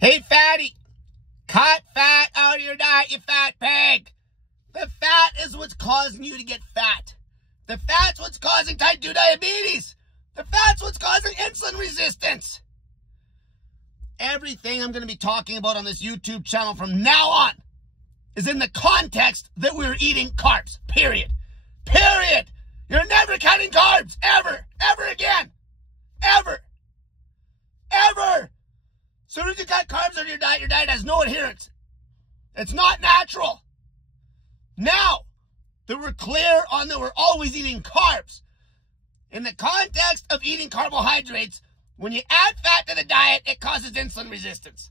Hey, fatty, cut fat out of your diet, you fat pig. The fat is what's causing you to get fat. The fat's what's causing type 2 diabetes. The fat's what's causing insulin resistance. Everything I'm going to be talking about on this YouTube channel from now on is in the context that we're eating carbs, period. Period. You're never cutting carbs, ever, ever again. Ever. Ever. As soon as you cut carbs out of your diet has no adherence. It's not natural. Now that we're clear on that we're always eating carbs, in the context of eating carbohydrates, when you add fat to the diet, it causes insulin resistance.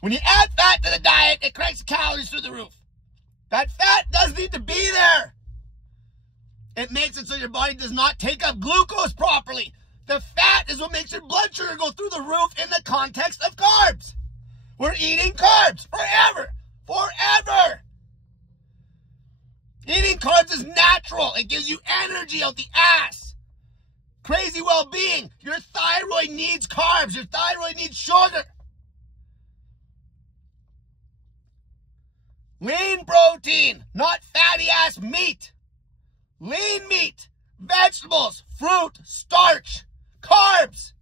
When you add fat to the diet, it cranks calories through the roof. That fat does need to be there. It makes it so your body does not take up glucose properly. The fat is what makes your blood sugar go through the roof in the context of carbs. We're eating carbs forever. Forever. Eating carbs is natural. It gives you energy out the ass. Crazy well-being. Your thyroid needs carbs. Your thyroid needs sugar. Lean protein, not fatty ass meat. Lean meat, vegetables, fruit, starch, carbs,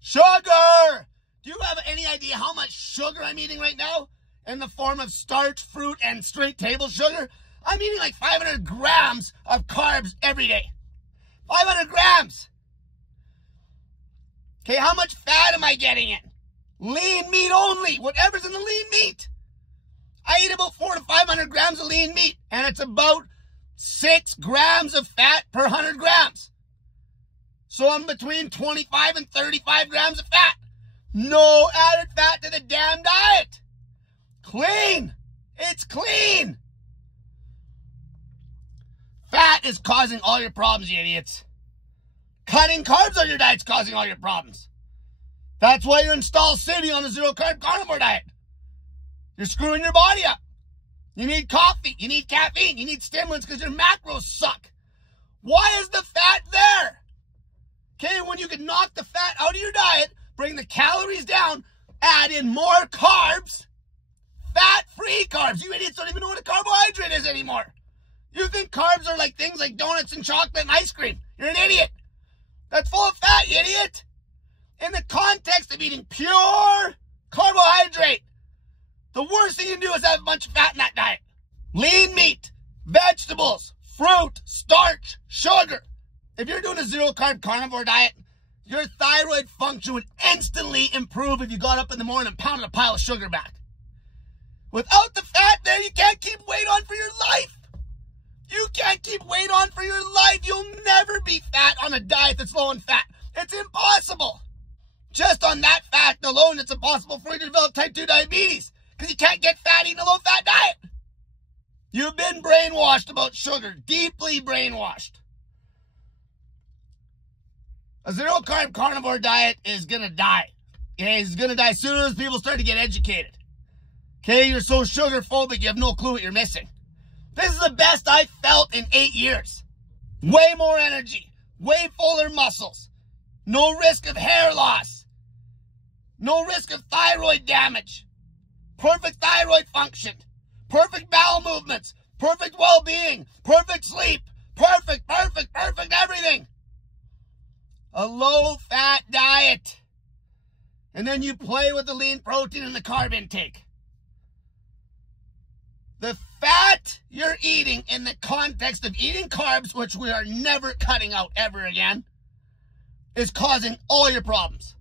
sugar. Do you have any idea how much sugar I'm eating right now in the form of starch, fruit, and straight table sugar? I'm eating like 500 grams of carbs every day. 500 grams. Okay, how much fat am I getting in? Lean meat only, whatever's in the lean meat. I eat about 400 to 500 grams of lean meat, and it's about 6 grams of fat per 100 grams. So I'm between 25 and 35 grams of fat. No added fat to the damn diet. Clean. It's clean. Fat is causing all your problems, you idiots. Cutting carbs on your diet's causing all your problems. That's why you're in Stall City on a zero-carb carnivore diet. You're screwing your body up. You need coffee. You need caffeine. You need stimulants because your macros suck. Why is the fat there? Okay, when you can knock the fat out of your diet, bring the calories down, add in more carbs, fat-free carbs. You idiots don't even know what a carbohydrate is anymore. You think carbs are like things like donuts and chocolate and ice cream. You're an idiot. That's full of fat, you idiot. In the context of eating pure carbohydrate, the worst thing you can do is have a bunch of fat in that diet. Lean meat, vegetables, fruit, starch, sugar. If you're doing a zero-carb carnivore diet, your thyroid function would instantly improve if you got up in the morning and pounded a pile of sugar back. Without the fat there, you can't keep weight on for your life. You can't keep weight on for your life. You'll never be fat on a diet that's low in fat. It's impossible. Just on that fact alone, it's impossible for you to develop type 2 diabetes because you can't get fat eating a low-fat diet. You've been brainwashed about sugar, deeply brainwashed. A zero-carb carnivore diet is going to die. Okay, it's going to die as soon as people start to get educated. Okay, you're so sugar-phobic, you have no clue what you're missing. This is the best I've felt in 8 years. Way more energy, way fuller muscles, no risk of hair loss, no risk of thyroid damage, perfect thyroid function, perfect bowel movements, perfect well-being, perfect sleep, perfect everything. A low-fat diet. And then you play with the lean protein and the carb intake. The fat you're eating in the context of eating carbs, which we are never cutting out ever again, is causing all your problems.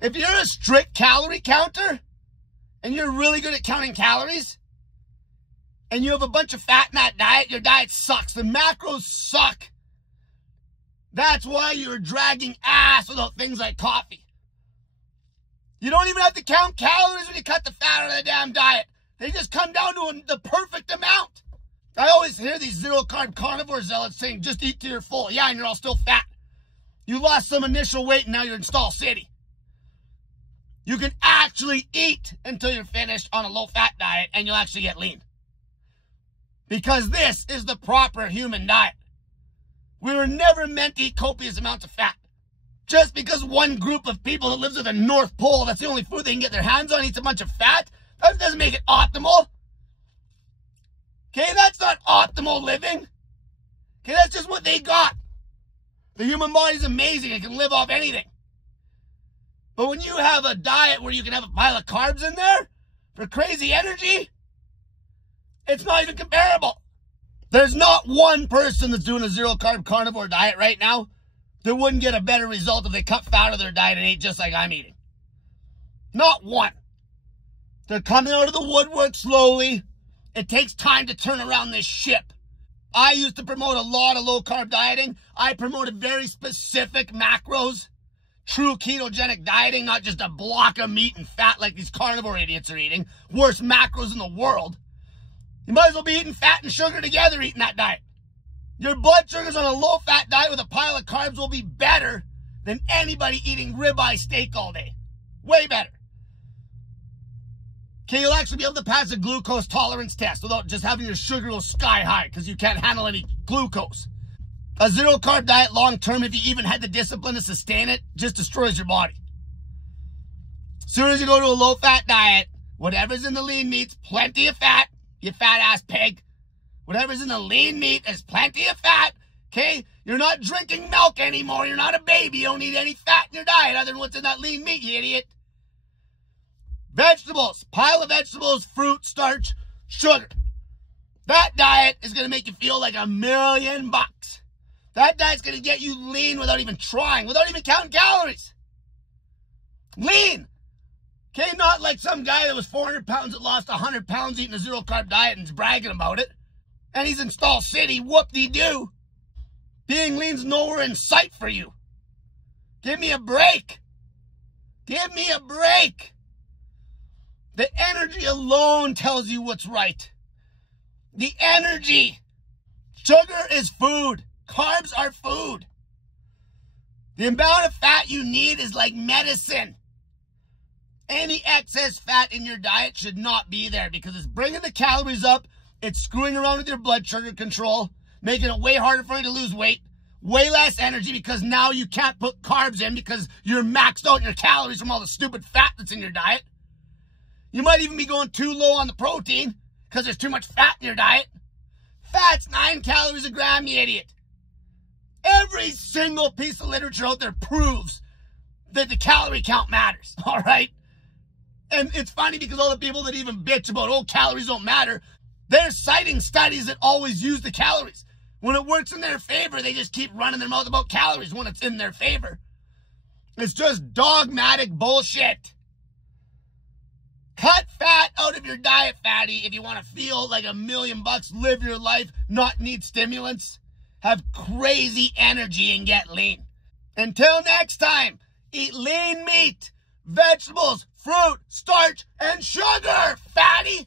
If you're a strict calorie counter, and you're really good at counting calories, and you have a bunch of fat in that diet, your diet sucks. The macros suck. That's why you're dragging ass without things like coffee. You don't even have to count calories when you cut the fat out of the damn diet. They just come down to the perfect amount. I always hear these zero-carb carnivore zealots saying, just eat till you're full. Yeah, and you're all still fat. You lost some initial weight and now you're in Stall City. You can actually eat until you're finished on a low-fat diet and you'll actually get lean. Because this is the proper human diet. We were never meant to eat copious amounts of fat. Just because one group of people that lives at the North Pole, that's the only food they can get their hands on, eats a bunch of fat, that doesn't make it optimal. Okay, that's not optimal living. Okay, that's just what they got. The human body's amazing. It can live off anything. But when you have a diet where you can have a pile of carbs in there for crazy energy, it's not even comparable. There's not one person that's doing a zero-carb carnivore diet right now that wouldn't get a better result if they cut fat out of their diet and ate just like I'm eating. Not one. They're coming out of the woodwork slowly. It takes time to turn around this ship. I used to promote a lot of low-carb dieting. I promoted very specific macros. True ketogenic dieting, not just a block of meat and fat like these carnivore idiots are eating. Worst macros in the world. You might as well be eating fat and sugar together eating that diet. Your blood sugars on a low-fat diet with a pile of carbs will be better than anybody eating ribeye steak all day. Way better. Okay, you'll actually be able to pass a glucose tolerance test without just having your sugar go sky high because you can't handle any glucose. A zero-carb diet long-term, if you even had the discipline to sustain it, just destroys your body. As soon as you go to a low-fat diet, whatever's in the lean meat's plenty of fat, you fat-ass pig. Whatever's in the lean meat is plenty of fat, okay? You're not drinking milk anymore. You're not a baby. You don't need any fat in your diet other than what's in that lean meat, you idiot. Vegetables, pile of vegetables, fruit, starch, sugar. That diet is going to make you feel like $1,000,000. That diet's going to get you lean without even trying, without even counting calories. Lean. Okay, not like some guy that was 400 pounds that lost 100 pounds eating a zero-carb diet and is bragging about it. And he's in Stall City, whoop-de-doo. Being lean's nowhere in sight for you. Give me a break. Give me a break. The energy alone tells you what's right. The energy. Sugar is food. Carbs are food. The amount of fat you need is like medicine. Any excess fat in your diet should not be there because it's bringing the calories up. It's screwing around with your blood sugar control, making it way harder for you to lose weight, way less energy because now you can't put carbs in because you're maxed out your calories from all the stupid fat that's in your diet. You might even be going too low on the protein because there's too much fat in your diet. Fat's 9 calories a gram, you idiot. Every single piece of literature out there proves that the calorie count matters, all right? And it's funny because all the people that even bitch about, oh, calories don't matter, they're citing studies that always use the calories. When it works in their favor, they just keep running their mouth about calories when it's in their favor. It's just dogmatic bullshit. Cut fat out of your diet, fatty, if you want to feel like $1,000,000, live your life, not need stimulants, have crazy energy, and get lean. Until next time, eat lean meat, vegetables, fruit, starch, and sugar, fatty!